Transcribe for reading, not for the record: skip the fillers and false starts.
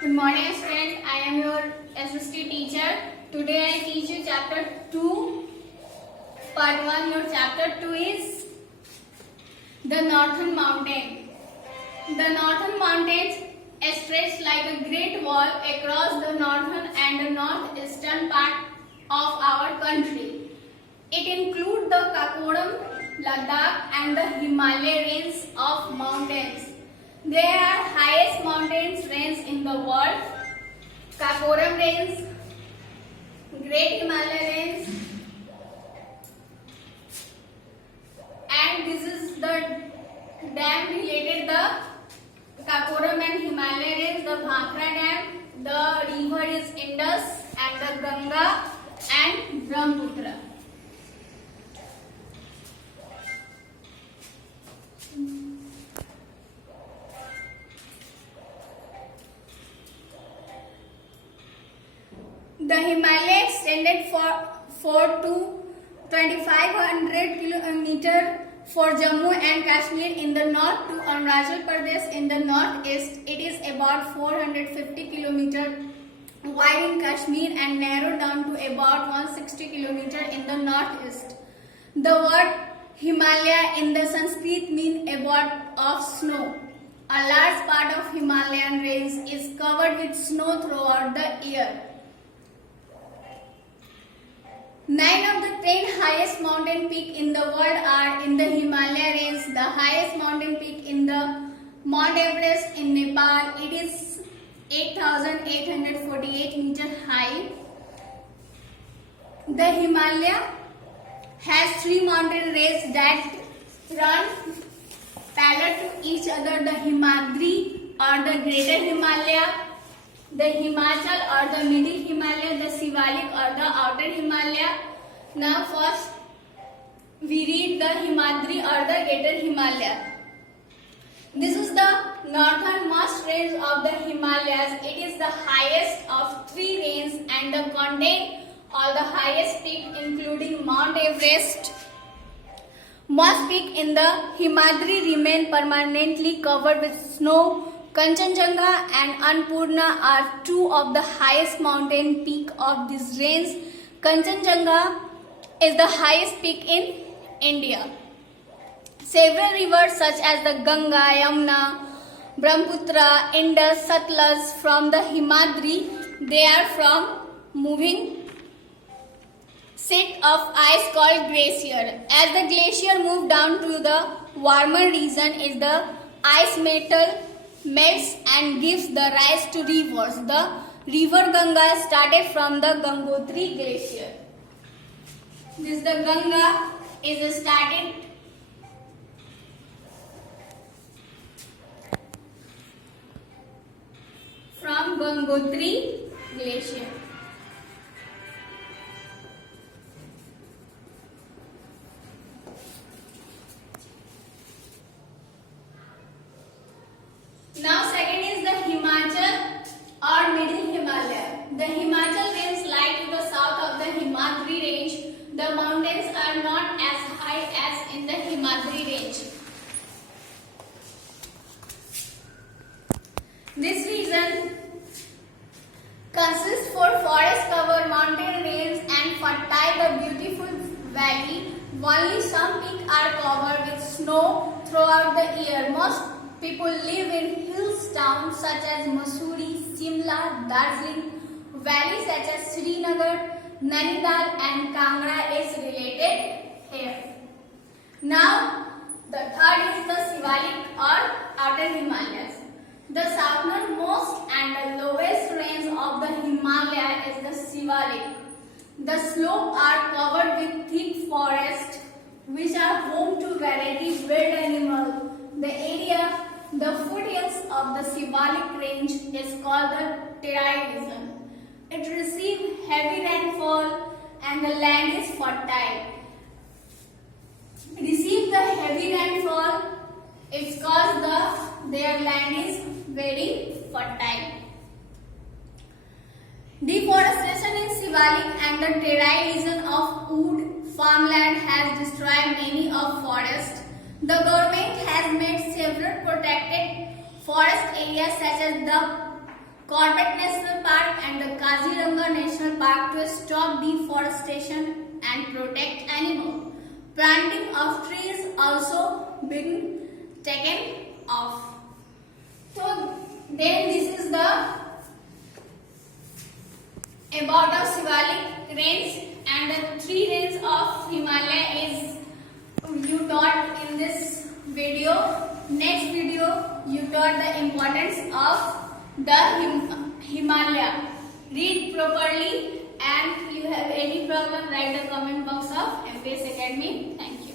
Good morning, student. I am your SST teacher. Today I teach you chapter 2, part 1. Your chapter 2 is the Northern Mountain. The Northern Mountains stretch like a great wall across the northern and the northeastern part of our country. It includes the Karakoram, Ladakh and the Himalaya range of mountains. There are highest mountains range in the world: Karakoram range, Great Himalaya range, and this is the dam related the Karakoram and Himalaya range, the Bhakra Dam, the river is Indus and the Ganga and Brahmaputra. The Himalaya extended for to 2500 km for Jammu and Kashmir in the north to Arunachal Pradesh in the northeast. It is about 450 km wide in Kashmir and narrowed down to about 160 km in the northeast. The word Himalaya in the Sanskrit means abode of snow. A large part of Himalayan range is covered with snow throughout the year. 9 of the 10 highest mountain peaks in the world are in the Himalaya range. The highest mountain peak in the Mount Everest in Nepal. It is 8,848 meters high. The Himalaya has 3 mountain ranges that run parallel to each other: the Himadri or the Greater Himalaya, the Himachal or the Middle Himalaya, the Shivalik or the Outer Himalaya. Now first we read the Himadri or the Greater Himalaya. This is the northernmost range of the Himalayas. It is the highest of 3 ranges and contains all the highest peaks including Mount Everest. Most peaks in the Himadri remain permanently covered with snow. Kanchenjunga and Annapurna are 2 of the highest mountain peaks of this range. Kanchenjunga is the highest peak in India. Several rivers such as the Ganga, Yamuna, Brahmaputra, Indus, Satluj from the Himadri, they are from moving sheet of ice called glacier. As the glacier move down to the warmer region, is the ice melts and gives the rise to rivers. The river Ganga started from the Gangotri glacier. This the Ganga is started from Gangotri glacier. Now second is the Himachal or Middle Himalaya. The Himachal range lies to the south of the Himadri range. The mountains are not as high as in the Himadri range. This region consists for forest-covered mountain range and fertile the beautiful valley. Only some peaks are covered with snow throughout the year. Most people live in hills towns such as Mussoorie, Shimla, Darjeeling. Valleys such as Srinagar, Nainital and Kangra is related here. Now the third is the Shivalik or Outer Himalayas. The southernmost and the lowest range of the Himalaya is the Shivalik. The slopes are covered with thick forests which are home to variety wild animals. The area, the foothills of the Shivalik range is called the Terai region. It receives heavy rainfall and the land is fertile. Receive the heavy rainfall, it's because their land is very fertile. Deforestation in Shivalik and the Terai region of wood farmland has destroyed many of forests. The government has made several protected forest areas such as the Corbett National Park and the Kaziranga National Park to stop deforestation and protect animals. Planting of trees also been taken off. So then this is the about of Shivalik rains, and the 3 rains of Himalaya is you taught in this video. Next video you taught the importance of the Himalaya. Read properly, and if you have any problem write the comment box of MPS Academy. Thank you.